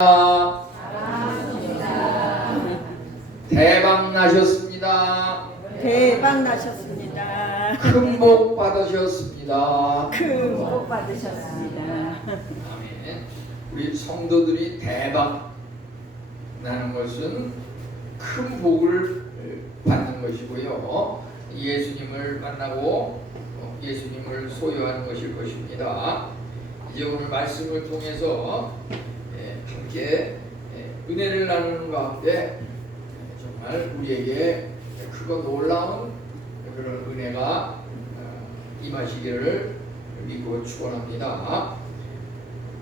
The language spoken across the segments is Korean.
대박 나셨습니다. 대박 나셨습니다. 큰 복 받으셨습니다. 큰 복 받으셨습니다. 아멘. 우리 성도들이 대박 나는 것은 큰 복을 받는 것이고요. 예수님을 만나고 예수님을 소유하는 것일 것입니다. 이제 오늘 말씀을 통해서 함께 은혜를 나누는 가운데 정말 우리에게 크고 놀라운 그런 은혜가 임하시기를 믿고 축원합니다.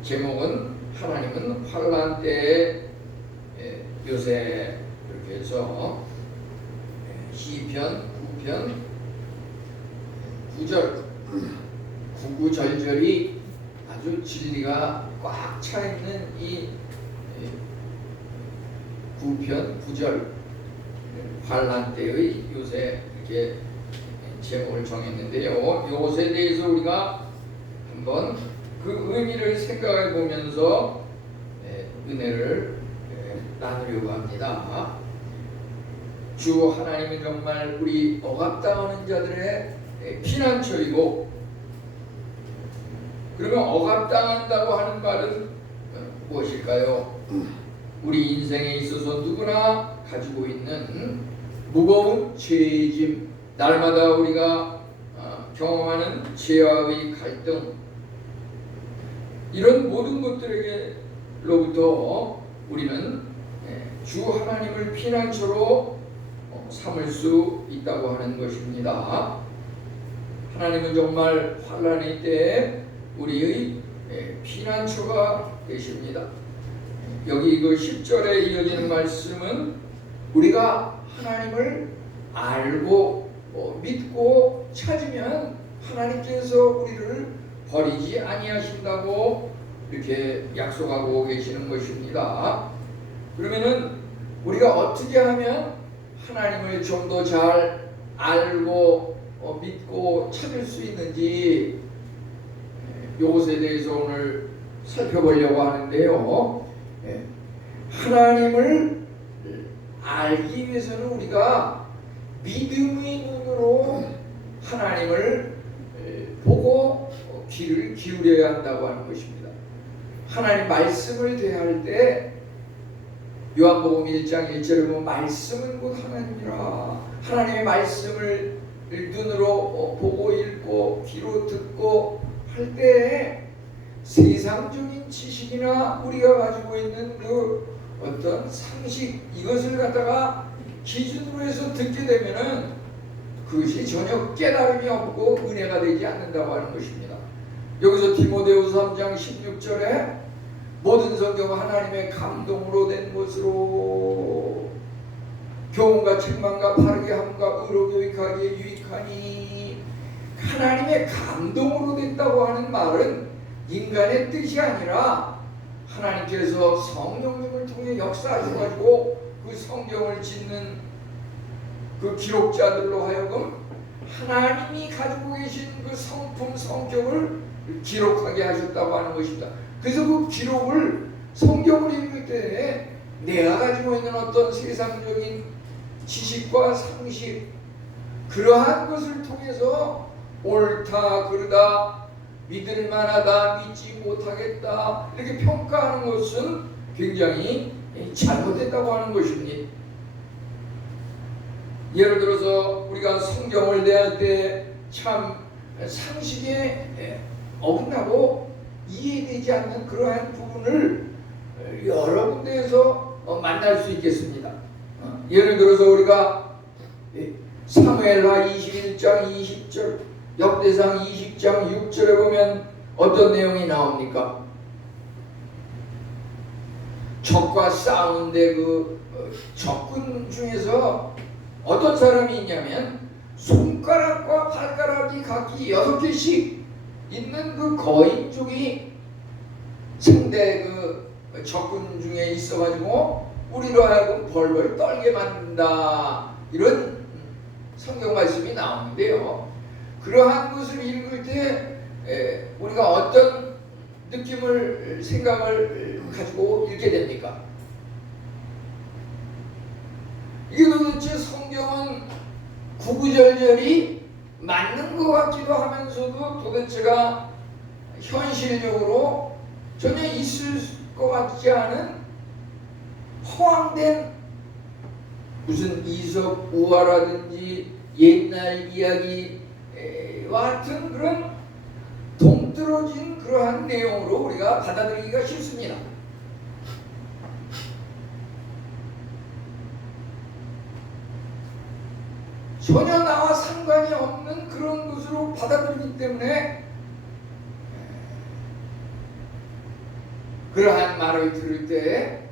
제목은 하나님은 환난 때의 요새, 이렇게 해서 시편 9편 9절 구구절절이 아주 진리가 꽉 차 있는 이 9편 9절 환난 때의 요새, 이렇게 제목을 정했는데요. 이것에 대해서 우리가 한번 그 의미를 생각해 보면서 은혜를 나누려고 합니다. 주 하나님은 정말 우리 억압당하는 자들의 피난처이고, 그러면 억압당한다고 하는 말은 무엇일까요? 우리 인생에 있어서 누구나 가지고 있는 무거운 죄짐, 날마다 우리가 경험하는 죄와의 갈등, 이런 모든 것들에게로부터 우리는 주 하나님을 피난처로 삼을 수 있다고 하는 것입니다. 하나님은 정말 환난의 때에 우리의 피난처가 되십니다. 여기 그 10절에 이어지는 말씀은 우리가 하나님을 알고 믿고 찾으면 하나님께서 우리를 버리지 아니하신다고 이렇게 약속하고 계시는 것입니다. 그러면은 우리가 어떻게 하면 하나님을 좀 더 잘 알고 믿고 찾을 수 있는지, 이것에 대해서 오늘 살펴보려고 하는데요. 하나님을 알기 위해서는 우리가 믿음의 눈으로 하나님을 보고 귀를 기울여야 한다고 하는 것입니다. 하나님 말씀을 대할 때 요한복음 1장 1절에 보면 말씀은 곧 하나님이라, 하나님의 말씀을 눈으로 보고 읽고 귀로 듣고 할 때 세상적인 지식이나 우리가 가지고 있는 그 어떤 상식, 이것을 갖다가 기준으로 해서 듣게 되면은 그것이 전혀 깨달음이 없고 은혜가 되지 않는다고 하는 것입니다. 여기서 디모데후서 3장 16절에 모든 성경은 하나님의 감동으로 된 것으로 교훈과 책망과 바르게 함과 의로 교육하기에 유익하니, 하나님의 감동으로 됐다고 하는 말은 인간의 뜻이 아니라 하나님께서 성령님을 통해 역사하셔가지고 그 성경을 짓는 그 기록자들로 하여금 하나님이 가지고 계신 그 성품 성격을 기록하게 하셨다고 하는 것입니다. 그래서 그 기록을, 성경을 읽을 때 내가 가지고 있는 어떤 세상적인 지식과 상식, 그러한 것을 통해서 옳다 그르다, 믿을 만하다 믿지 못하겠다, 이렇게 평가하는 것은 굉장히 잘못됐다고 하는 것입니다. 예를 들어서 우리가 성경을 대할 때 참 상식에 어긋나고 이해되지 않는 그러한 부분을 여러 군데에서 만날 수 있겠습니다. 예를 들어서 우리가 사무엘하 21장 20절, 역대상 20장 6절에 보면 어떤 내용이 나옵니까? 적과 싸우는데 그 적군 중에서 어떤 사람이 있냐면 손가락과 발가락이 각기 6개씩 있는 그 거인 쪽이 상대 그 적군 중에 있어가지고 우리로 하여금 벌벌 떨게 만든다, 이런 성경 말씀이 나오는데요. 그러한 것을 읽을 때 우리가 어떤 느낌을 생각을 가지고 읽게 됩니까? 이게 도대체 성경은 구구절절이 맞는 것 같기도 하면서도 도대체가 현실적으로 전혀 있을 것 같지 않은 허황된 무슨 이솝 우화라든지 옛날 이야기와 같은 그런 동떨어진 그러한 내용으로 우리가 받아들이기가 쉽습니다. 전혀 나와 상관이 없는 그런 것으로 받아들이기 때문에 그러한 말을 들을 때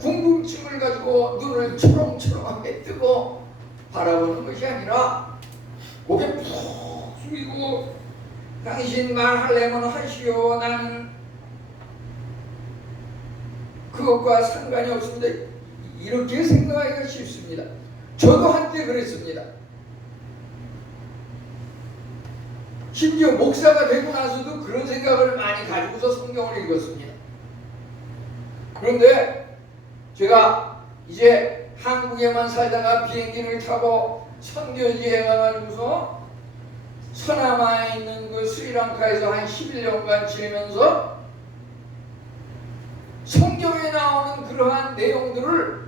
궁금증을 가지고 눈을 초롱초롱하게 뜨고 바라보는 것이 아니라 고개 푹 숙이고 당신 말하려면 하시오, 나는 그것과 상관이 없습니다. 이렇게 생각하기가 쉽습니다. 저도 한때 그랬습니다. 심지어 목사가 되고 나서도 그런 생각을 많이 가지고서 성경을 읽었습니다. 그런데 제가 이제 한국에만 살다가 비행기를 타고 선교지에 가가지고서 서남아에 있는 그 스리랑카에서 한 11년간 지내면서 성경에 나오는 그러한 내용들을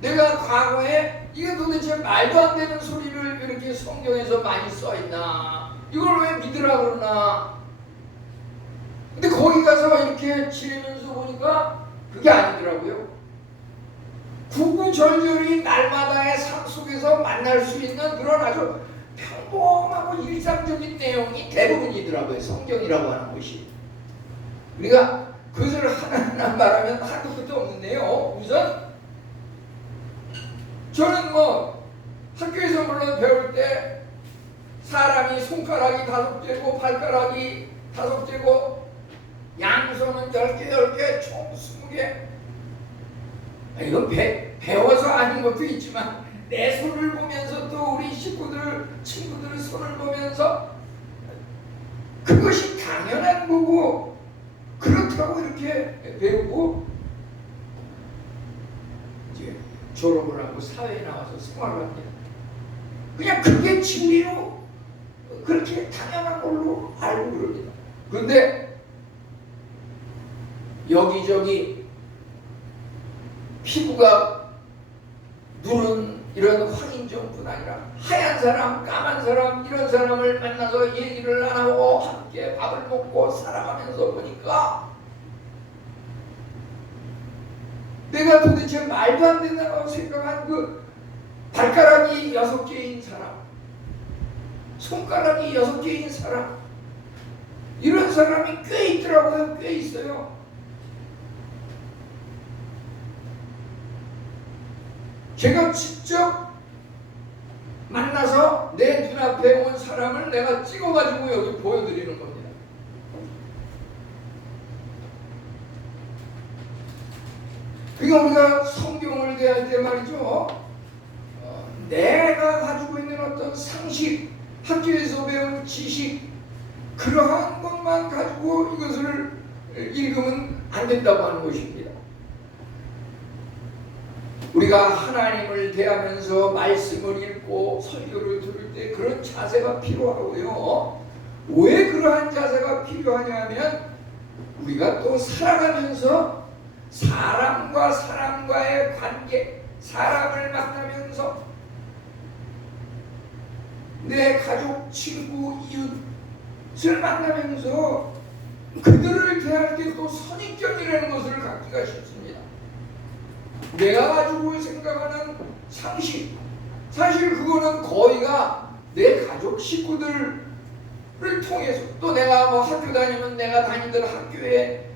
내가 과거에 이게 도대체 말도 안 되는 소리를 이렇게 성경에서 많이 써있나, 이걸 왜 믿으라 그러나. 근데 거기 가서 이렇게 지내면서 보니까 그게 아니더라고요. 구구절절히 날마다의 삶 속에서 만날 수 있는 그런 아주 평범하고 일상적인 내용이 대부분이더라고요. 성경이라고 하는 것이. 우리가 그것을 하나하나 말하면 한도 끝도 없는데요. 우선 저는 학교에서 물론 배울 때 사람이 손가락이 5개고 발가락이 5개고 양손은 10개 총 20개. 이건 배워서 아는 것도 있지만 내 손을 보면서 또 우리 식구들 친구들 손을 보면서 그것이 당연한 거고 그렇다고 이렇게 배우고 이제 졸업을 하고 사회에 나와서 생활을 합니다. 그냥 그게 진리로 그렇게 당연한 걸로 알고 그럽니다. 그런데 여기저기 피부가 누른 이런 황인종뿐 아니라 하얀 사람, 까만 사람, 이런 사람을 만나서 얘기를 안 하고 함께 밥을 먹고 살아가면서 보니까 내가 도대체 말도 안 된다고 생각한 그 발가락이 6개인 사람, 손가락이 6개인 사람, 이런 사람이 꽤 있더라고요. 꽤 있어요. 제가 직접 만나서 내 눈앞에 온 사람을 내가 찍어가지고 여기 보여드리는 겁니다. 그러니까 우리가 성경을 대할 때 말이죠, 내가 가지고 있는 어떤 상식, 학교에서 배운 지식, 그러한 것만 가지고 이것을 읽으면 안 된다고 하는 것입니다. 우리가 하나님을 대하면서 말씀을 읽고 설교를 들을 때 그런 자세가 필요하고요. 왜 그러한 자세가 필요하냐면 우리가 또 살아가면서 사람과 사람과의 관계, 사람을 만나면서 내 가족, 친구, 이웃을 만나면서 그들을 대할 때 또 선입견이라는 것을 갖기가 쉽습니다. 내가 가지고 생각하는 상식, 사실 그거는 거의가 내 가족 식구들을 통해서, 또 내가 학교 다니면 내가 다니던 학교의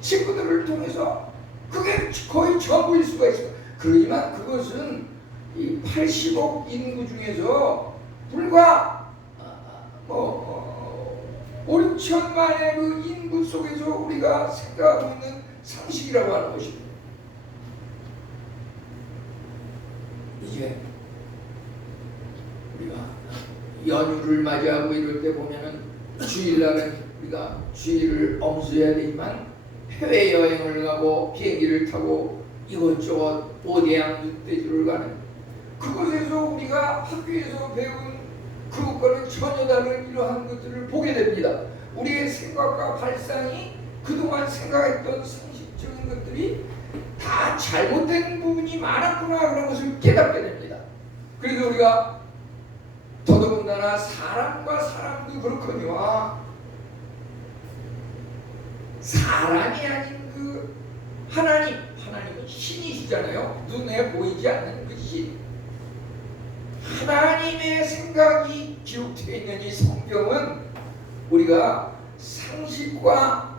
친구들을 통해서 그게 거의 전부일 수가 있어요. 그러지만 그것은 이 80억 인구 중에서 불과 5, 6천만의 그 인구 속에서 우리가 생각하고 있는 상식이라고 하는 것입니다. 이제 우리가 연휴를 맞이하고 이럴 때 보면은 주일날은 우리가 주일을 엄수해야 되지만 해외여행을 가고 비행기를 타고 이것저것 오대양 육대주를 가는 그곳에서 우리가 학교에서 배운 그것과는 전혀 다른 이러한 것들을 보게 됩니다. 우리의 생각과 발상이 그동안 생각했던 상식적인 것들이 다 잘못된 부분이 많았구나 그런 것을 깨닫게 됩니다. 그래서 우리가 더더군다나 사람과 사람도 그렇거니와 사람이 아닌 그 하나님은 신이시잖아요. 눈에 보이지 않는 그 신. 하나님의 생각이 기록되어 있는 이 성경은 우리가 상식과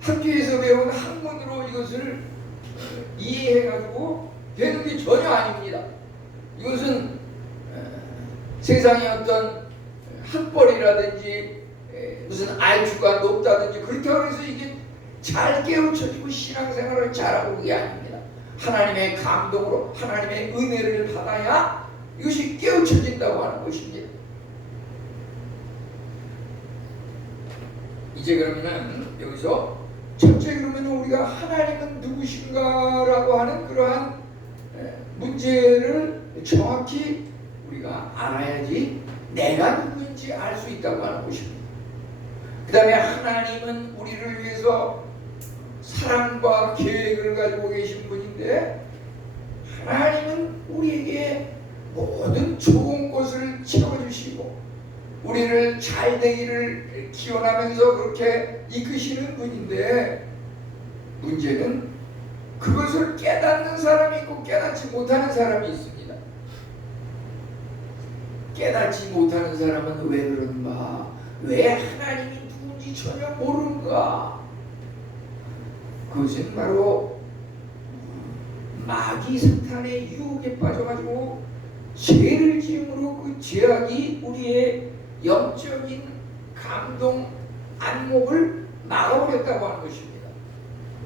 학교에서 배운 학문으로 이것을 이해해가지고 되는 게 전혀 아닙니다. 이것은 세상의 어떤 학벌이라든지 무슨 IQ가 높다든지 그렇다고 해서 이게 잘 깨우쳐지고 신앙생활을 잘하고 그게 아닙니다. 하나님의 감동으로 하나님의 은혜를 받아야 이것이 깨우쳐진다고 하는 것입니다. 이제 그러면은 여기서 첫째 그러면 우리가 하나님은 누구신가라고 하는 그러한 문제를 정확히 우리가 알아야지 내가 누구인지 알 수 있다고 하는 것입니다. 그 다음에 하나님은 우리를 위해서 사랑과 계획을 가지고 계신 분인데 하나님은 우리에게 모든 좋은 것을 채워주시고 우리를 잘 되기를 기원하면서 그렇게 이끄시는 분인데 문제는 그것을 깨닫는 사람이 있고 깨닫지 못하는 사람이 있습니다. 깨닫지 못하는 사람은 왜 그런가? 왜 하나님이 누군지 전혀 모르는가? 그것은 바로 마귀 사탄의 유혹에 빠져가지고 죄를 지음으로 그 죄악이 우리의 영적인 감동 안목을 막아버렸다고 하는 것입니다.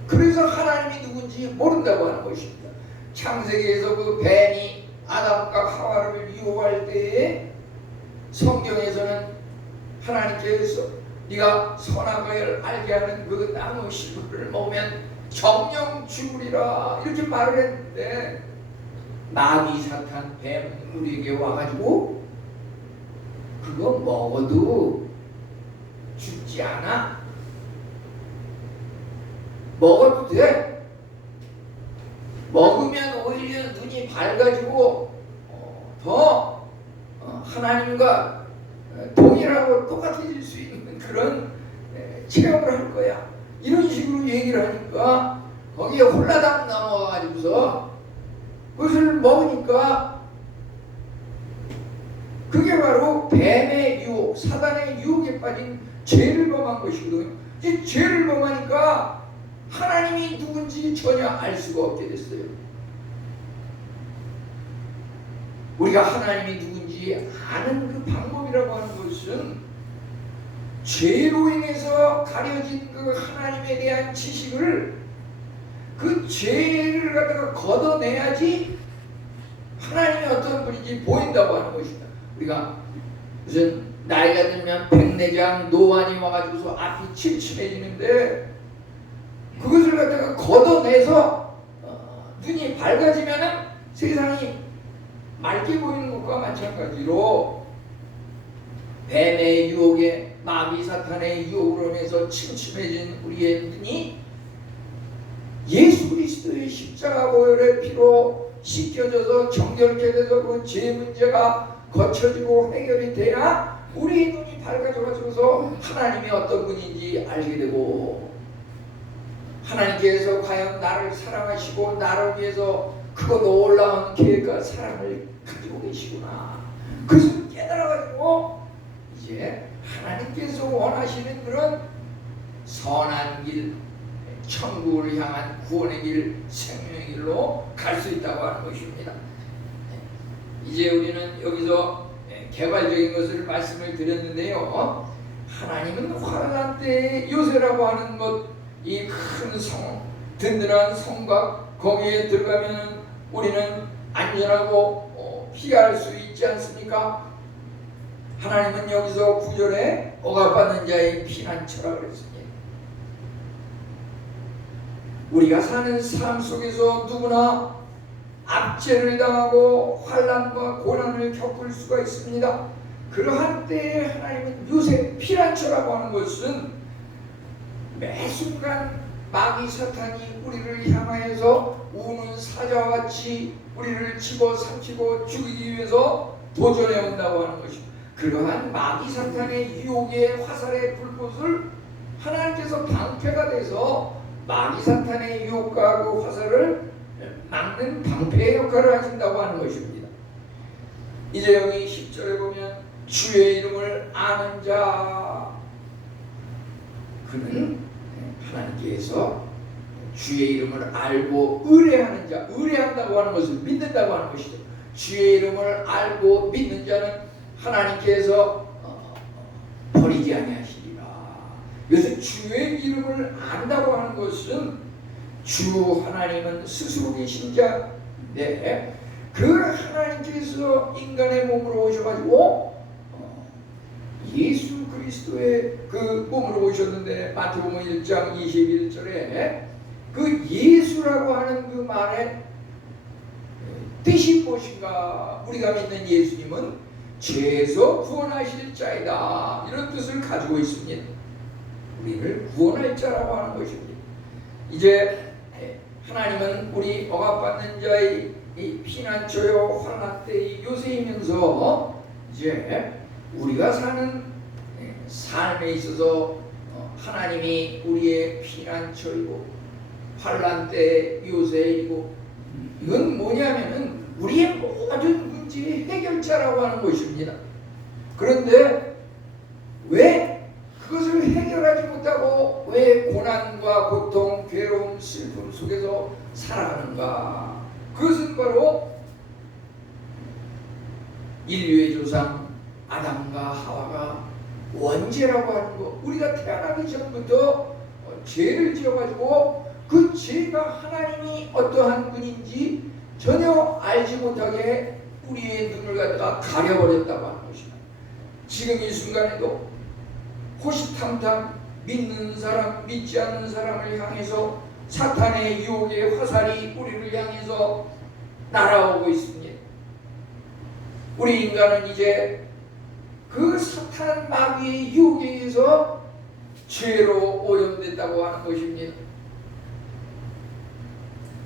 그래서 하나님이 누군지 모른다고 하는 것입니다. 창세기에서 그 뱀이 아담과 하와를 유혹할 때에 성경에서는 하나님께서 네가 선악과 악을 알게 하는 그 나무 실과를 먹으면 정령 죽으리라 이렇게 말을 했는데 마귀 사탄 뱀 우리에게 와가지고 그거 먹어도 죽지 않아? 먹어도 돼? 먹으면 오히려 눈이 밝아지고 더 하나님과 동일하고 똑같아질 수 있는 그런 체험을 할 거야. 이런 식으로 얘기를 하니까 거기에 홀라당 넘어가가지고서 그것을 먹으니까 그게 바로 뱀의 유혹, 사단의 유혹에 빠진 죄를 범한 것이거든요. 이제 죄를 범하니까 하나님이 누군지 전혀 알 수가 없게 됐어요. 우리가 하나님이 누군지 아는 그 방법이라고 하는 것은 죄로 인해서 가려진 그 하나님에 대한 지식을 그 죄를 갖다가 걷어내야지 하나님이 어떤 분인지 보인다고 하는 것입니다. 우리가 무슨 나이가 들면 백내장 노안이 와가지고서 앞이 침침해지는데 그것을 갖다가 걷어내서 눈이 밝아지면은 세상이 맑게 보이는 것과 마찬가지로 뱀의 유혹에 마귀 사탄의 유혹으로 인해서 침침해진 우리의 눈이 예수 그리스도의 십자가 보혈의 피로 씻겨져서 정결케 돼서 그 죄 문제가 거쳐지고 해결이 돼야 우리 눈이 밝아져가지고서 하나님이 어떤 분인지 알게 되고 하나님께서 과연 나를 사랑하시고 나를 위해서 크고 놀라운 계획과 사랑을 가지고 계시구나. 그것을 깨달아가지고 이제 하나님께서 원하시는 그런 선한 길, 천국을 향한 구원의 길, 생명의 길로 갈 수 있다고 하는 것입니다. 이제 우리는 여기서 개발적인 것을 말씀을 드렸는데요. 하나님은 환난 때의 요새라고 하는 것, 이 큰 성, 든든한 성곽 거기에 들어가면 우리는 안전하고 피할 수 있지 않습니까? 하나님은 여기서 9절에 억압받는 자의 피난처라 그랬습니다. 우리가 사는 삶 속에서 누구나 압제를 당하고 환난과 고난을 겪을 수가 있습니다. 그러한 때에 하나님은 요새 피난처라고 하는 것은 매 순간 마귀 사탄이 우리를 향하여서 우는 사자와 같이 우리를 집어삼키고 죽이기 위해서 도전해 온다고 하는 것입니다. 그러한 마귀 사탄의 유혹의 화살의 불꽃을 하나님께서 방패가 돼서 마귀 사탄의 유혹과 그 화살을 막는 방패의 역할을 하신다고 하는 것입니다. 이제 여기 10절에 보면 주의 이름을 아는 자, 그는 하나님께서 주의 이름을 알고 의뢰하는 자, 의뢰한다고 하는 것을 믿는다고 하는 것이죠. 주의 이름을 알고 믿는 자는 하나님께서 버리지 아니하시리라. 그래서 주의 이름을 안다고 하는 것은 주 하나님은 스스로 계신 자인데 그 하나님께서 인간의 몸으로 오셔가지고 예수 그리스도의 그 몸으로 오셨는데 마태복음 1장 21절에 그 예수라고 하는 그 말의 뜻이 무엇인가? 우리가 믿는 예수님은 죄에서 구원하실 자이다, 이런 뜻을 가지고 있습니다. 우리를 구원할 자라고 하는 것입니다. 이제 하나님은 우리 억압받는 자의 이 피난처요 환난 때의 요새이면서 이제 우리가 사는 삶에 있어서 하나님이 우리의 피난처이고 환난 때의 요새이고, 이건 뭐냐면은 우리의 모든 문제의 해결자라고 하는 것입니다. 그런데 왜 그것을 해결하지 못하고 왜 고난과 고통, 괴로움, 슬픔 속에서 살아가는가? 그것은 바로 인류의 조상 아담과 하와가 원죄라고 하는 것, 우리가 태어나기 전부터 죄를 지어가지고 그 죄가 하나님이 어떠한 분인지 전혀 알지 못하게 우리의 눈을 갖다가 가려버렸다고 하는 것입니다. 지금 이 순간에도 호시탐탐 믿는 사람, 믿지 않는 사람을 향해서 사탄의 유혹의 화살이 우리를 향해서 날아오고 있습니다. 우리 인간은 이제 그 사탄 마귀의 유혹에 의해서 죄로 오염됐다고 하는 것입니다.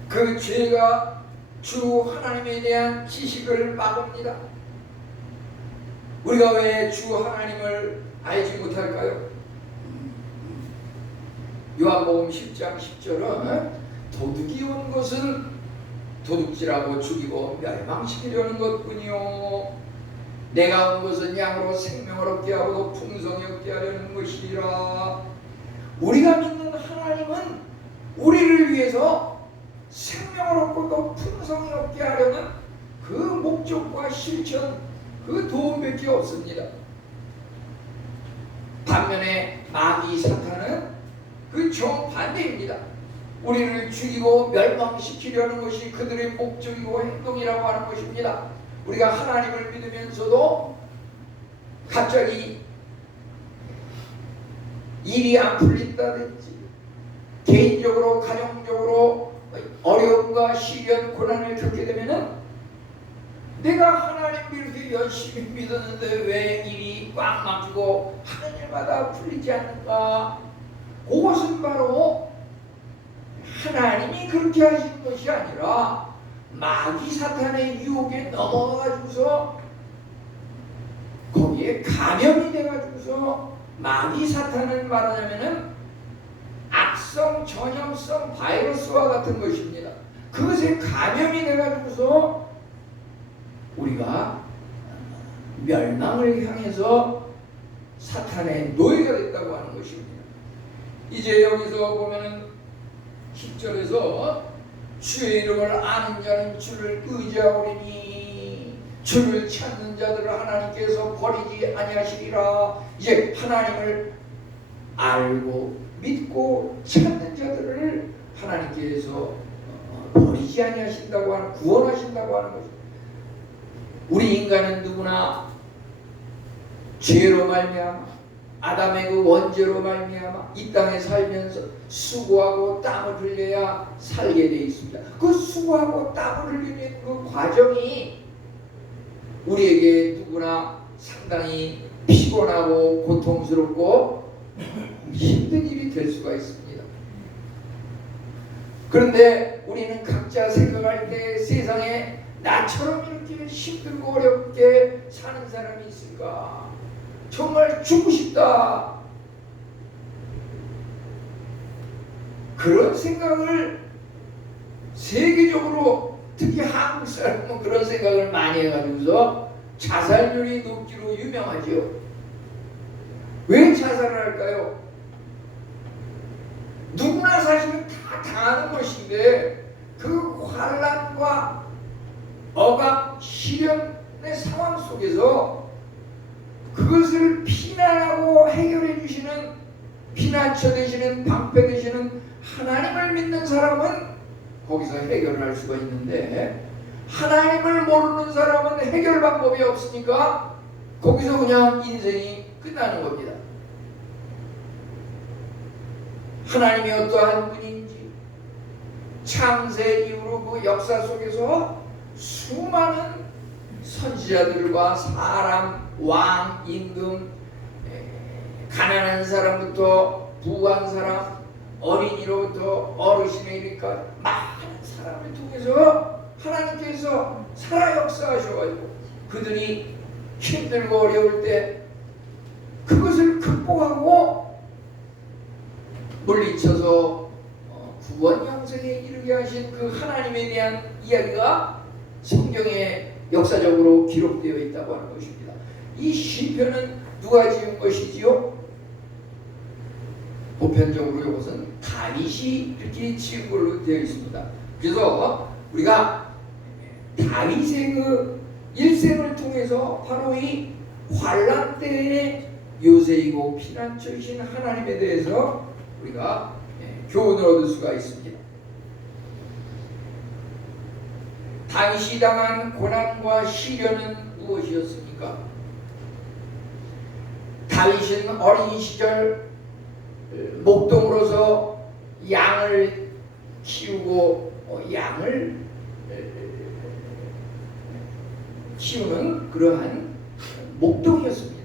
그 죄가 주 하나님에 대한 지식을 막읍니다. 우리가 왜 주 하나님을 알지 못할까요? 요한복음 10장 10절은 도둑이 온 것은 도둑질하고 죽이고 멸망시키려는 것뿐이요, 내가 온 것은 양으로 생명을 얻게 하고 풍성히 얻게 하려는 것이라. 우리가 믿는 하나님은 우리를 위해서 생명을 얻고 또 풍성히 얻게 하려는 그 목적과 실천, 그 도움밖에 없습니다. 반면에 마귀 사탄은 그 정반대입니다. 우리를 죽이고 멸망시키려는 것이 그들의 목적이고 행동이라고 하는 것입니다. 우리가 하나님을 믿으면서도 갑자기 일이 안 풀린다든지 개인적으로 가정적으로 어려움과 시련 고난을 겪게 되면은 내가 하나님 이렇게 열심히 믿었는데 왜 일이 꽉 막히고 하는 일마다 풀리지 않는가? 그것은 바로 하나님이 그렇게 하신 것이 아니라 마귀 사탄의 유혹에 넘어가지고서 거기에 감염이 돼가지고서, 마귀 사탄은 말하자면은 악성 전염성 바이러스와 같은 것입니다. 그것에 감염이 돼가지고서 우리가 멸망을 향해서 사탄의 노예가 됐다고 하는 것입니다. 이제 여기서 보면은 10절에서 주의 이름을 아는 자는 주를 의지하오리니 주를 찾는 자들을 하나님께서 버리지 아니하시리라. 이제 하나님을 알고 믿고 찾는 자들을 하나님께서 버리지 아니하신다고 하는, 구원하신다고 하는 것입니다. 우리 인간은 누구나 죄로 말미암아 아담의 그 원죄로 말미암아 이 땅에 살면서 수고하고 땀을 흘려야 살게 돼 있습니다. 그 수고하고 땀을 흘리는 그 과정이 우리에게 누구나 상당히 피곤하고 고통스럽고 힘든 일이 될 수가 있습니다. 그런데 우리는 각자 생각할 때 세상에 나처럼 이렇게 힘들고 어렵게 사는 사람이 있을까? 정말 죽고 싶다. 그런 생각을 세계적으로 특히 한국 사람은 그런 생각을 많이 해가지고서 자살률이 높기로 유명하죠. 왜 자살을 할까요? 누구나 사실은 다 당하는 것인데 그 환난과 억압, 시련의 상황 속에서 그것을 피난하고 해결해 주시는 피난처 되시는 방패 되시는 하나님을 믿는 사람은 거기서 해결을 할 수가 있는데 하나님을 모르는 사람은 해결 방법이 없으니까 거기서 그냥 인생이 끝나는 겁니다. 하나님이 어떠한 분인지 창세 이후로 그 역사 속에서 수많은 선지자들과 사람, 왕, 임금, 가난한 사람부터 부한 사람, 어린이로부터 어르신에 이르니까 많은 사람을 통해서 하나님께서 살아 역사하셔가지고 그들이 힘들고 어려울 때 그것을 극복하고 물리쳐서 구원 영생에 이르게 하신 그 하나님에 대한 이야기가 성경에 역사적으로 기록되어 있다고 하는 것입니다. 이 시편은 누가 지은 것이지요? 보편적으로 이것은 다윗이 이렇게 지은 걸로 되어 있습니다. 그래서 우리가 다윗의 그 일생을 통해서 바로 이 환난 때의 요새이고 피난처이신 하나님에 대해서 우리가 교훈을 얻을 수가 있습니다. 다윗이 당한 고난과 시련은 무엇이었습니까? 다윗은 어린 시절 목동으로서 양을 키우고 양을 키우는 그러한 목동이었습니다.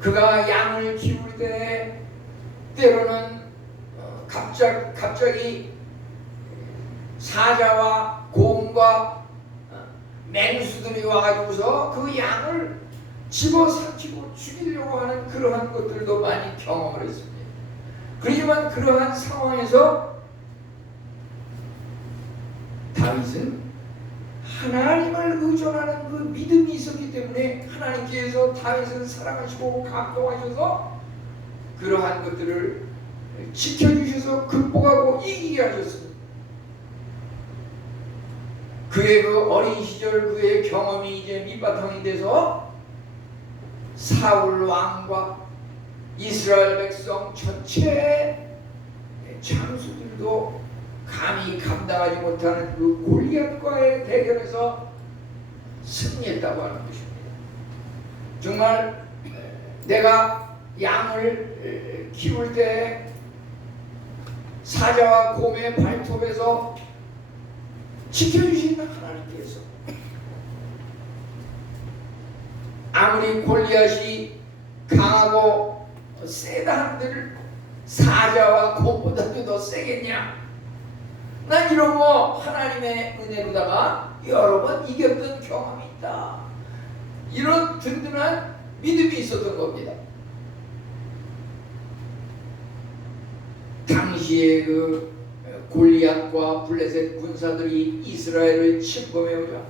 그가 양을 키울 때 때로는 갑자기 사자와 곰과 맹수들이 와가지고서 그 양을 집어삼키고 죽이려고 하는 그러한 것들도 많이 경험을 했습니다. 그렇지만 그러한 상황에서 다윗은 하나님을 의존하는 그 믿음이 있었기 때문에 하나님께서 다윗을 사랑하시고 감동하셔서 그러한 것들을 지켜주셔서 극복하고 이기게 하셨습니다. 그의 그 어린 시절 그의 경험이 이제 밑바탕이 돼서 사울 왕과 이스라엘 백성 전체의 장수들도 감히 감당하지 못하는 그 골리앗과의 대결에서 승리했다고 하는 것입니다. 정말 내가 양을 키울 때 사자와 곰의 발톱에서 지켜주시는 하나님께서 아무리 골리앗이 강하고 세다 한들 사자와 곰보다도 더 세겠냐? 난 이런 거 하나님의 은혜로다가 여러 번 이겼던 경험이 있다. 이런 든든한 믿음이 있었던 겁니다. 당시에 그 골리앗과 블레셋 군사들이 이스라엘을 침범해오자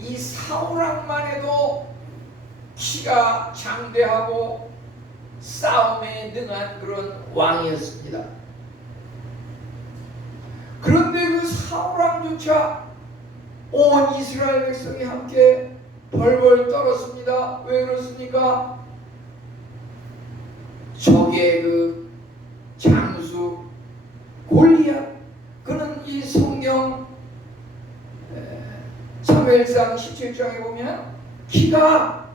이 사울왕만 해도 키가 장대하고 싸움에 능한 그런 왕이었습니다. 그런데 그 사울왕조차 온 이스라엘 백성이 함께 벌벌 떨었습니다. 왜 그렇습니까? 적의 그 장수 골리앗, 그는 이 성경 사무엘상 17장에 보면 키가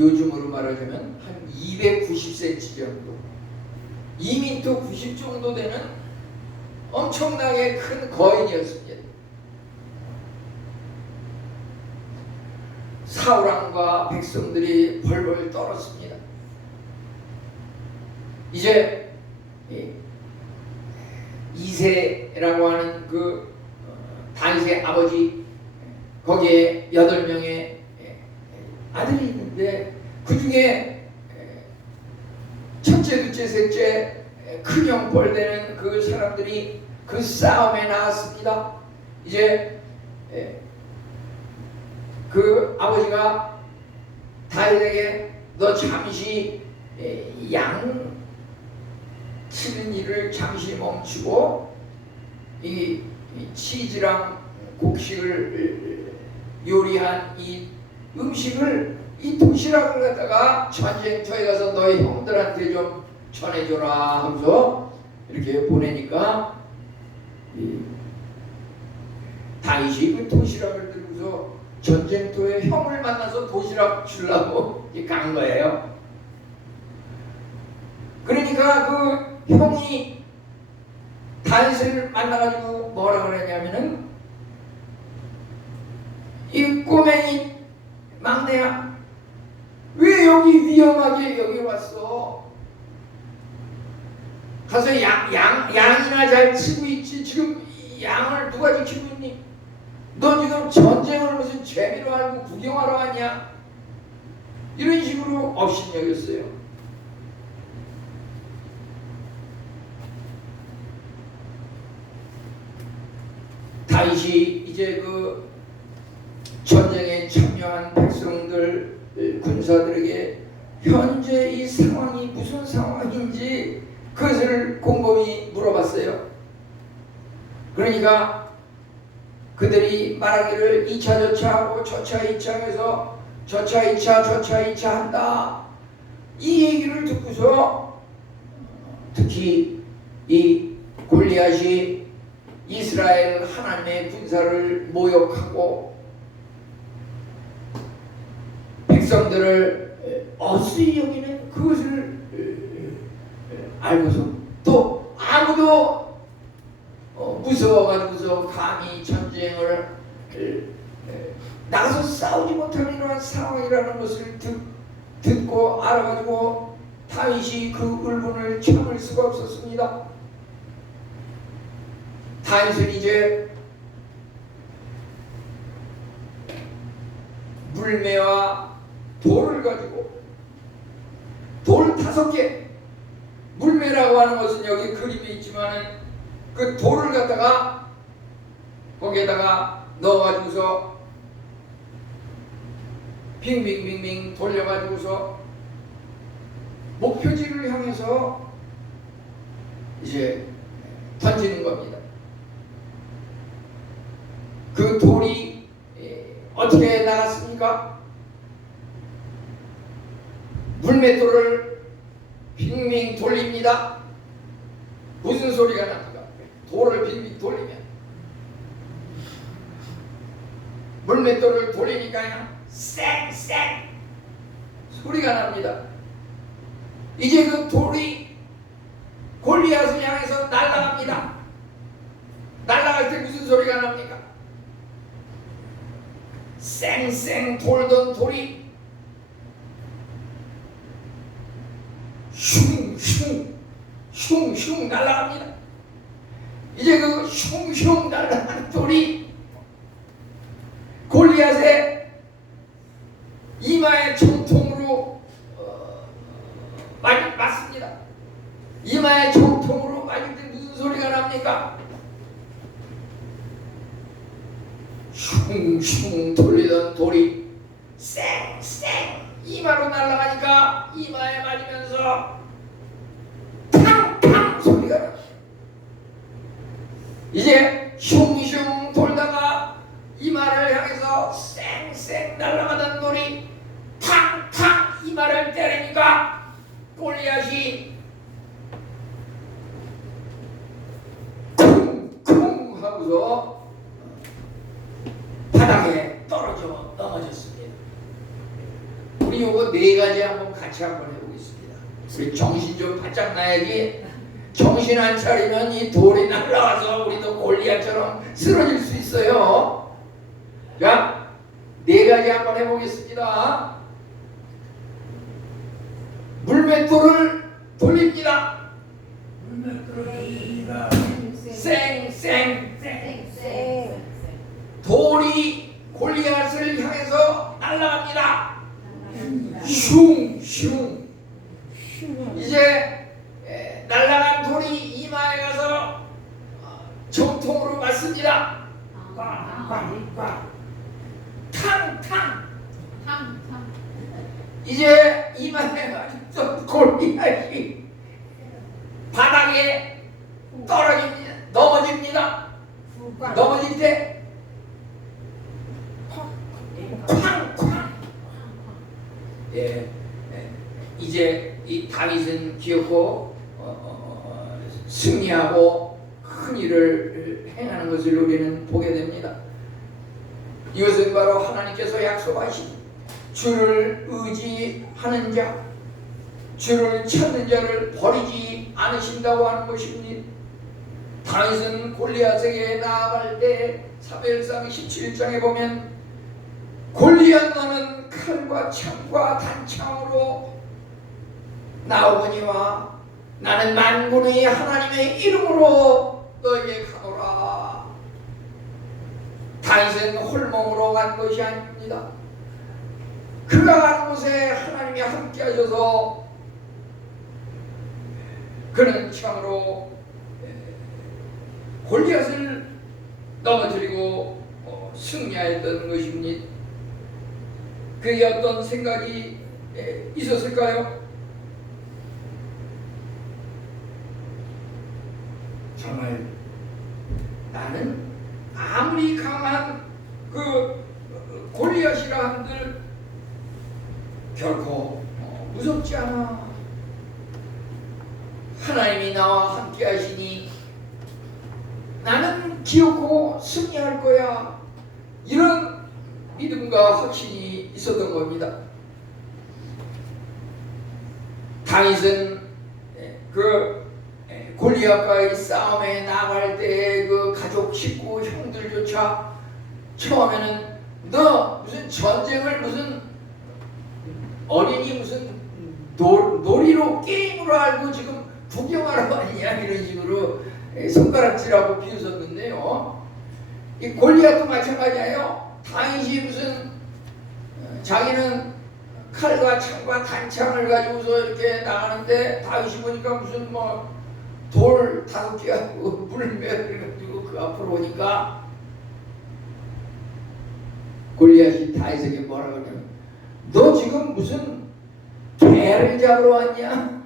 요즘으로 말하자면 한 290cm 정도, 2m 90 정도 되는 엄청나게 큰 거인이었습니다. 사울왕과 백성들이 벌벌 떨었습니다. 이제 이새라고 하는 그 다윗의 아버지, 거기에 8명의 아들이 있는데 그 중에 첫째, 둘째, 셋째 큰 형벌 되는 그 사람들이 그 싸움에 나왔습니다. 이제 그 아버지가 다윗에게 너 잠시 양 치는 일을 잠시 멈추고 이 치즈랑 곡식을 요리한 이 음식을, 이 도시락을 갖다가 전쟁터에 가서 너희 형들한테 좀 전해줘라 하면서 이렇게 보내니까 다윗이 그 도시락을 들고서 전쟁터에 형을 만나서 도시락 주려고 간 거예요. 그러니까 그 형이 다윗을 만나가지고 뭐라 그랬냐면은, 이 꼬맹이 막내야, 왜 여기 위험하게 여기 왔어? 가서 양이나 잘 치고 있지. 지금 양을 누가 지키고 있니? 너 지금 전쟁을 무슨 재미로 알고 구경하러 왔냐? 이런 식으로 업신여겼어요. 다윗이 이제 그 전쟁에 참여한 백성들, 군사들에게 현재 이 상황이 무슨 상황인지 그것을 곰곰이 물어봤어요. 그러니까 그들이 말하기를 2차 저차 하고 저차 2차 해서 저차 2차 저차 2차 한다, 이 얘기를 듣고서 특히 이 골리앗이 이스라엘 하나님의 군사를 모욕하고 백성들을 어수히 여기는 그것을 알고서 또 아무도 무서워가지고서 감히 전쟁을 나가서 싸우지 못하는 이러한 상황이라는 것을 듣고 알아가지고 다윗이 그 울분을 참을 수가 없었습니다. 다윗은 이제 물매와 돌을 가지고, 돌 5개, 물매라고 하는 것은 여기 그림이 있지만은 그 돌을 갖다가 거기에다가 넣어가지고서 빙빙빙빙 돌려가지고서 목표지를 향해서 이제 던지는 겁니다. 그 돌이 어떻게 나갔습니까? 물맷돌을 빙빙 돌립니다. 무슨 소리가 납니까? 돌을 빙빙 돌리면 물맷돌을 돌리니까 그냥 쌩쌩 소리가 납니다. 이제 그 돌이 골리앗을 향해서 날아갑니다. 날아갈 때 무슨 소리가 납니까? 쌩쌩 돌던 돌이 슝슝 슝슝 날아갑니다. 이제 그 슝슝 날아가는 돌이 골리앗의 이마의 정통으로 맞습니다. 이마의 정통으로 맞을 때 무슨 소리가 납니까? 슝슝 돌리던 돌이 쌩쌩 이마로 날아가니까 이마에 맞으면서 탕탕 소리가 나. 이제 슝슝 돌다가 이마를 향해서 쌩쌩 날아가던 돌이 탕탕 이마를 때리니까 골리앗이 쿵쿵 하고서 바닥에 떨어져 넘어졌습니다. 우리 요거 4 가지 한번 같이 한번 해보겠습니다. 우리 정신 좀 바짝 나야지. 정신 안 차리면 이 돌이 날라와서 우리도 골리앗처럼 쓰러질 수 있어요. 자, 네 가지 한번 해보겠습니다. 물맷돌을 돌립니다. 쌩쌩. 돌이 골리앗을 향해서 날아갑니다. 슝슝. 이제 날아간 돌이 이마에 가서 정통으로 맞습니다. 꽝꽝꽝. 탕탕. 이제 이마에 맞았던 골리앗이 바닥에 떨어집니다. 넘어집니다. 넘어질 때 쾅쾅. 이제 이 다윗은 기었고 승리하고 큰 일을 행하는 것을 우리는 보게 됩니다. 이것은 바로 하나님께서 약속하신 주를 의지하는 자, 주를 찾는 자를 버리지 않으신다고 하는 것입니다. 다윗은 골리앗에게 나아갈 때 사무엘상 17장에 보면 골리앗 너는 칼과 창과 단창으로 나오거니와 나는 만군의 하나님의 이름으로 너에게 가노라. 다윗은 홀몸으로 간 것이 아닙니다. 그가 가는 곳에 하나님이 함께 하셔서 그는 참으로 골리앗을 넘어뜨리고 승리하였던 것입니다. 그게 어떤 생각이 있었을까요? 정말 나는 아무리 강한 그 골리앗이라 한들 결코 무섭지 않아. 하나님이 나와 함께 하시니 나는 기어코 승리할 거야. 이런 믿음과 확신이 있었던 겁니다. 다윗은 그 골리앗과의 싸움에 나갈 때 그 가족, 식구, 형들조차 처음에는 너 무슨 전쟁을 무슨 어린이 무슨 놀이로 게임으로 알고 지금 구경하러 왔냐 이런 식으로 손가락질하고 비웃었는데요. 이 골리앗도 마찬가지예요. 다윗이 무슨 자기는 칼과 창과 단창을 가지고서 이렇게 나가는데 다윗이 보니까 무슨 뭐 돌 5개하고 물매를 가지고 그 앞으로 오니까 골리앗이 다윗에게 뭐라 그러냐면 너 지금 무슨 개를 잡으러 왔냐?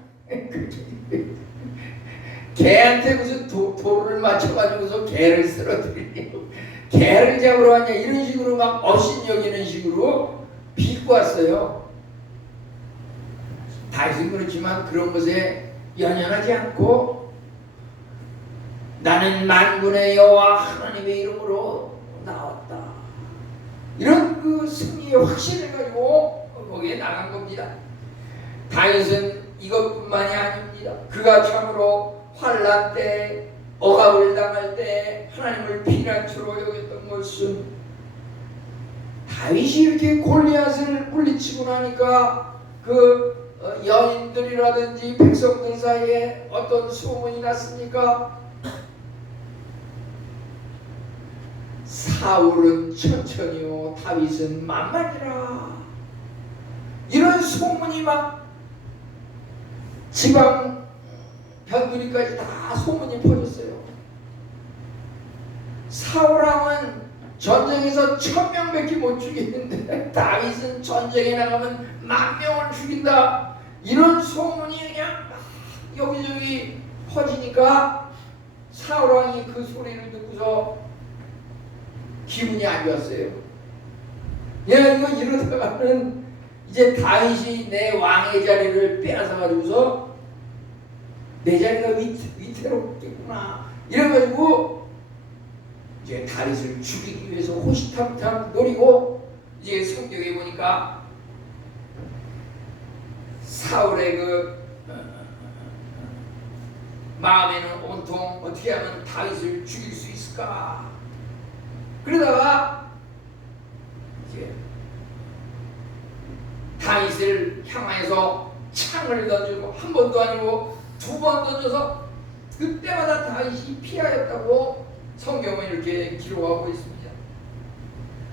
개한테 무슨 돌을 맞춰가지고서 개를 쓰러뜨리고 개를 잡으러 왔냐 이런 식으로 막 업신여기는 식으로 비꼬 왔어요. 다윗은 그렇지만 그런 것에 연연하지 않고 나는 만군의 여호와 하나님의 이름으로 나왔다. 이런 그 승리의 확신을 가지고 거기에 나간 겁니다. 다윗은 이것뿐만이 아닙니다. 그가 참으로 환난 때 억압을 당할 때 하나님을 피난처로 여겼던 것은 다윗이 이렇게 골리앗을 물리치고 나니까 그 여인들이라든지 백성들 사이에 어떤 소문이 났습니까? 사울은 천천히요 다윗은 만만이라. 이런 소문이 막 지방 변두리까지 다 소문이 퍼졌어요. 사울왕은 전쟁에서 1000명밖에 못 죽이는데 다윗은 전쟁에 나가면 10,000명을 죽인다. 이런 소문이 그냥 막 여기저기 퍼지니까 사울왕이 그 소리를 듣고서 기분이 안 좋았어요. 야 이거 이러다가는 이제 다윗이 내 왕의 자리를 빼앗아 가지고서 내 자리가 위태롭겠구나 이래가지고 이제 다윗을 죽이기 위해서 호시탐탐 노리고 이제 성경에 보니까 사울의 마음에는 온통 어떻게 하면 다윗을 죽일 수 있을까? 그러다가 이제 다윗을 향하여서 창을 던지고 한 번도 아니고 두 번 던져서 그때마다 다윗이 피하였다고 성경은 이렇게 기록하고 있습니다.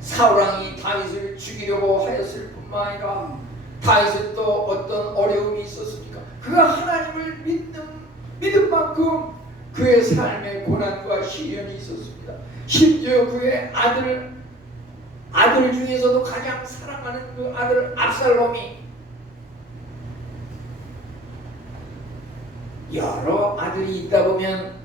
사울왕이 다윗을 죽이려고 하였을 뿐만 아니라 다윗은 또 어떤 어려움이 있었습니까? 그가 하나님을 믿은 만큼 그의 삶에 고난과 시련이 있었습니다. 심지어 그의 아들 중에서도 가장 사랑하는 그 아들 압살롬이 여러 아들이 있다 보면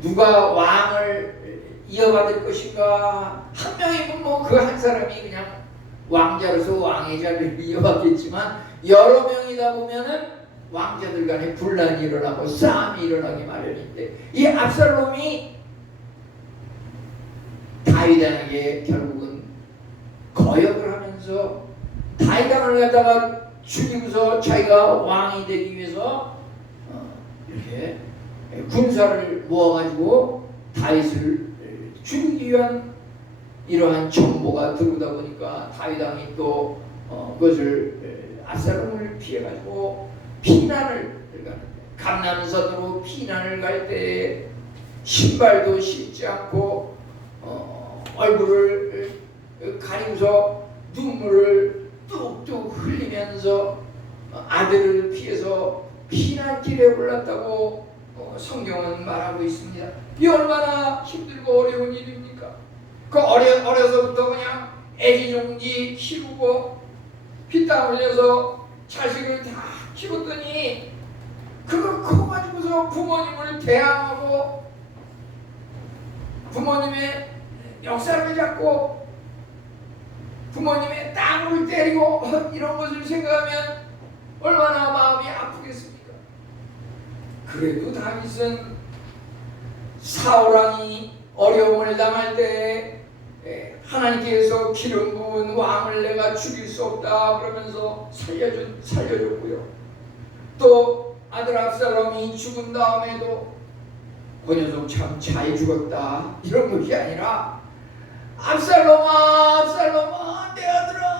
누가 왕을 이어받을 것인가, 한 명이면 뭐 그 한 사람이 그냥 왕자로서 왕의 자리를 이어받겠지만 여러 명이다 보면은 왕자들 간에 분란이 일어나고 싸움이 일어나기 마련인데, 이 압살롬이 다윗에게 결국은 거역을 하면서 다윗왕을 갖다가 죽이고서 자기가 왕이 되기 위해서 이렇게 군사를 모아가지고 다윗을 죽이기 위한 이러한 정보가 들어오다 보니까 다윗왕이 또 그것을 압살롬을 피해가지고 피난을 감남선으로 피난을 갈 때 신발도 신지 않고 얼굴을 가리고서 눈물을 뚝뚝 흘리면서 아들을 피해서 피난길에 올랐다고 성경은 말하고 있습니다. 이 얼마나 힘들고 어려운 일입니까? 그 어려서부터 그냥 애지중지 키우고 피땀 흘려서 자식을 다 키웠더니 그거 커가지고서 부모님을 대항하고 부모님의 역사를 잡고 부모님의 땅을 때리고 이런 것을 생각하면 얼마나 마음이 아프겠습니까? 그래도 다윗은 사울왕이 어려움을 당할 때 하나님께서 기름 부은 왕을 내가 죽일 수 없다 그러면서 살려줬고요. 또 아들 압살롬이 죽은 다음에도 그 녀석 참 잘 죽었다 이런 것이 아니라 압살롬아 내 아들아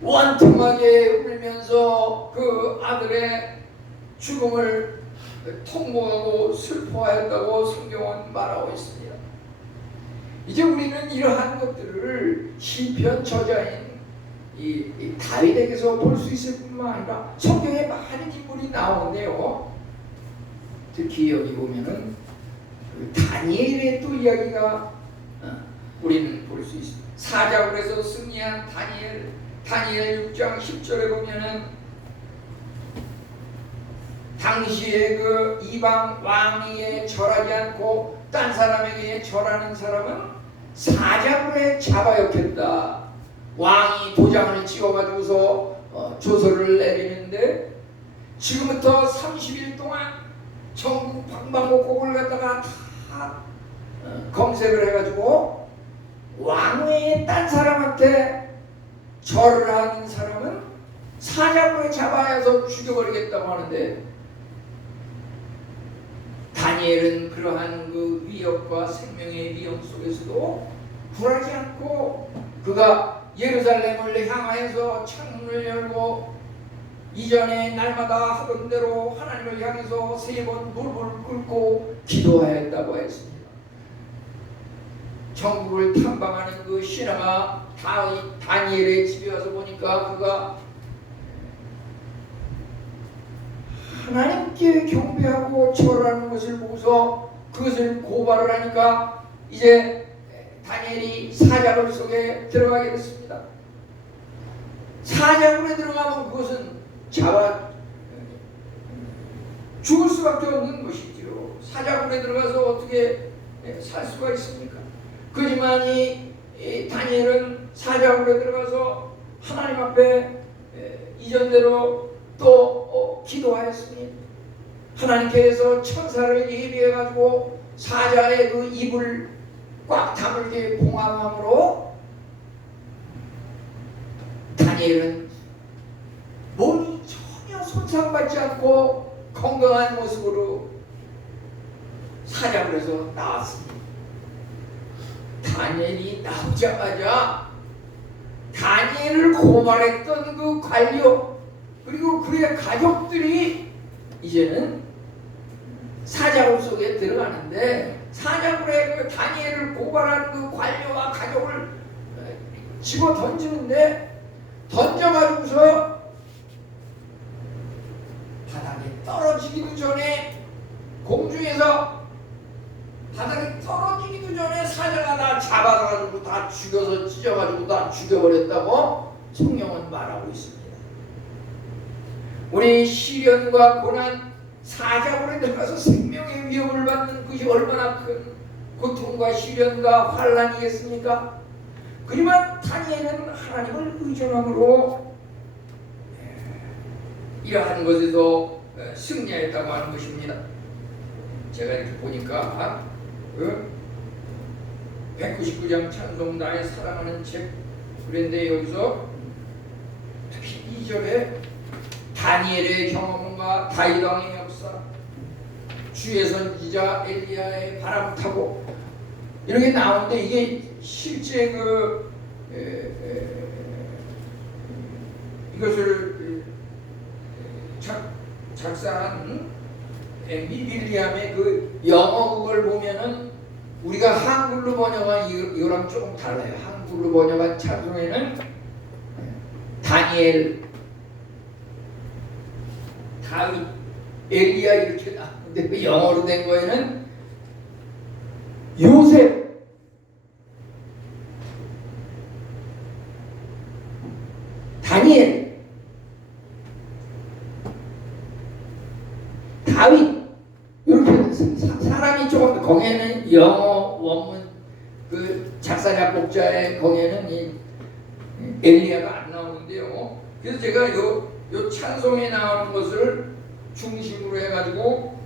원통하게 울면서 그 아들의 죽음을 통곡하고 슬퍼하였다고 성경은 말하고 있습니다. 이제 우리는 이러한 것들을 시편 저자인 이 다윗에게서 볼 수 있을 뿐만 아니라 성경에 많은 인물이 나오는데요. 특히 여기 보면은 다니엘의 또 이야기가 우리는 볼 수 있습니다. 사자굴에서 승리한 다니엘 6장 10절에 보면은 당시에 그 이방 왕위에 절하지 않고 딴 사람에게 절하는 사람은 사자굴에 잡아였겠다. 왕이 도장을 찍어가지고서 조서를 내리는데 지금부터 30일 동안 전국 방방곡곡을 갖다가 다 검색을 해가지고 왕 외에 딴 사람한테 절을 하는 사람은 사자굴에 잡아야서 죽여버리겠다고 하는데, 다니엘은 그러한 그 위협과 생명의 위험 속에서도 굴하지 않고 그가 예루살렘을 향하여서 창문을 열고 이전에 날마다 하던 대로 하나님을 향해서 3번 무릎을 꿇고 기도하였다고 했습니다. 전국을 탐방하는 그 신하가 다니엘의 집에 와서 보니까 그가 하나님께 경배하고 절하는 것을 보고서 그것을 고발을 하니까 이제 다니엘이 사자굴 속에 들어가게 됐습니다. 사자굴에 들어가면 그것은 죽을 수밖에 없는 것이지요. 사자굴에 들어가서 어떻게 살 수가 있습니까? 그지만 이 다니엘은 사자굴에 들어가서 하나님 앞에 이전대로 또 기도하였으니 하나님께서 천사를 예비해 가지고 사자의 그 입을 꽉 다물게 봉함으로 다니엘은 몸이 전혀 손상받지 않고 건강한 모습으로 사냥을 해서 나왔습니다. 다니엘이 나오자마자 다니엘을 고발했던 그 관료 그리고 그의 가족들이 이제는 사자굴 속에 들어가는데, 사자굴에 그 다니엘을 고발한 그 관료와 가족을 집어 던지는데, 던져가지고서 바닥에 떨어지기도 전에, 공중에서 바닥에 떨어지기도 전에 사자가 다 잡아가지고 다 죽여서 찢어가지고 다 죽여버렸다고 성경은 말하고 있습니다. 우리 시련과 고난, 사자굴에 들어가서 생명의 위협을 받는 것이 얼마나 큰 고통과 시련과 환란이겠습니까? 그지만 다니엘은 하나님을 의존함으로 이러한 것에서 승리했다고 하는 것입니다. 제가 이렇게 보니까 199장 찬송 나의 사랑하는 책, 그런데 여기서 특히 2절에 다니엘의 경험과 다윗 왕의 역사, 주의 선지자 엘리야의 바람 타고 이렇게 나오는데, 이게 실제 이것을 작사한 엠비 윌리엄의 그 영어국을 보면은 우리가 한글로 번역한 이거랑 조금 달라요. 한글로 번역한 찬송에는 다니엘, 다윗, 엘리야 이렇게 나오는데, 그 영어로 된 거에는 요셉, 다니엘, 다윗 이렇게 사람이 조금, 거기에는 영어 원문 그 작사 작곡자의 거기에는 이 엘리야가 안 나오는데요. 그래서 제가 요 찬송에 나오는 것을 중심으로 해가지고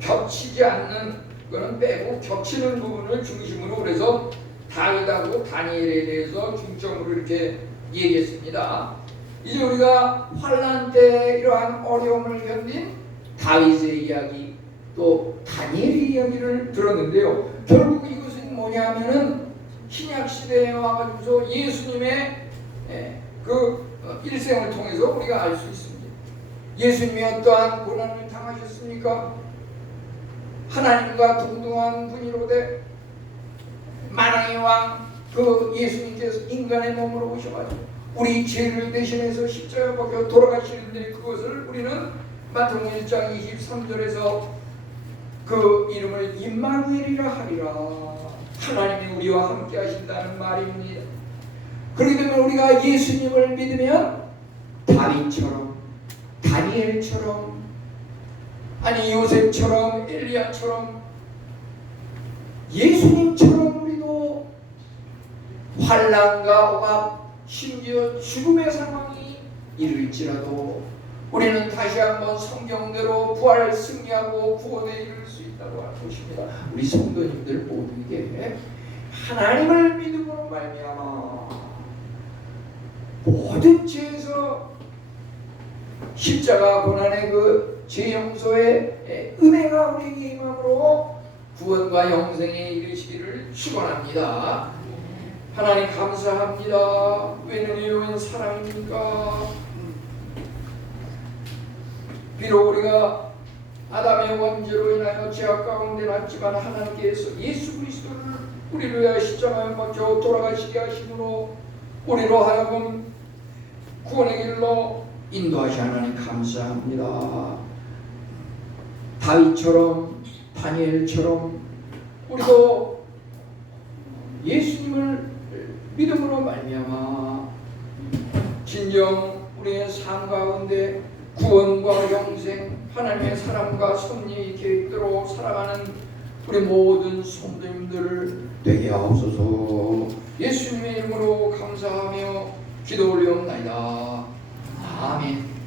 겹치지 않는 거는 빼고 겹치는 부분을 중심으로, 그래서 다윗하고 다니엘에 대해서 중점으로 이렇게 얘기했습니다. 이제 우리가 환난 때 이러한 어려움을 견딘 다윗의 이야기, 또 다니엘의 이야기를 들었는데요. 결국 이것은 뭐냐면은 신약 시대에 와가지고서 예수님의 그 일생을 통해서 우리가 알 수 있습니다. 예수님이 어떠한 고난을 당하셨습니까? 하나님과 동등한 분이로되 만왕의 왕 그 예수님께서 인간의 몸으로 오셔가지고 우리 죄를 대신해서 십자가에 박혀 돌아가시는데, 그것을 우리는 마태복음 1장 23절에서 그 이름을 임마누엘이라 하리라, 하나님이 우리와 함께 하신다는 말입니다. 그렇기 때문에 우리가 예수님을 믿으면 다윗처럼, 다니엘처럼, 아니 요셉처럼, 엘리야처럼, 예수님처럼 우리도 환난과 억압, 심지어 죽음의 상황이 이를지라도 우리는 다시 한번 성경대로 부활 승리하고 구원에 이를 수 있다고 하는 것입니다. 우리 성도님들 모두에게 하나님을 믿음으로 말미암아 모든 죄에서 십자가 고난의 그 죄 용서의 은혜가 우리에게 임함으로 구원과 영생에 이르시기를 축원합니다. 하나님 감사합니다. 왜는 이로운 사랑입니까? 비록 우리가 아담의 원죄로 인하여 죄악 가운데 났지만 하나님께서 예수 그리스도를 우리를 위하여 십자가에 박혀 돌아가시게 하심으로 우리로 하여금 구원의 길로 인도하시 하나님 감사합니다. 다윗처럼, 다니엘처럼 우리도 예수님을 믿음으로 말미암아 진정 우리의 삶 가운데 구원과 영생, 하나님의 사랑과 섭리의 계획대로 살아가는 우리 모든 성도님들 되게 하옵소서. 예수님의 이름으로 감사하며 기도 올리옵나이다. 아멘.